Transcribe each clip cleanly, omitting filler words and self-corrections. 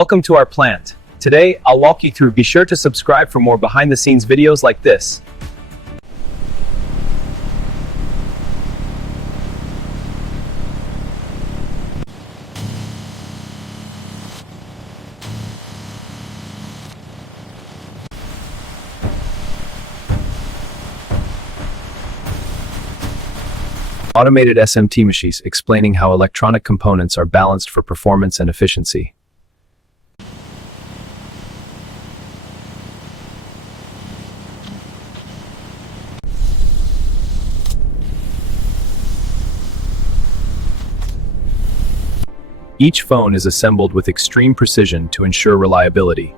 Welcome to our plant. Today, I'll walk you through. Be sure to subscribe for more behind-the-scenes videos like this. Automated SMT machines explaining how electronic components are balanced for performance and efficiency. Each phone is assembled with extreme precision to ensure reliability.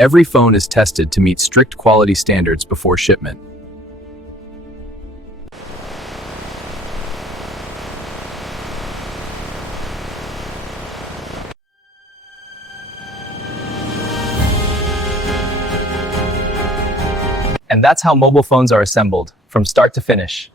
Every phone is tested to meet strict quality standards before shipment. And that's how mobile phones are assembled, from start to finish.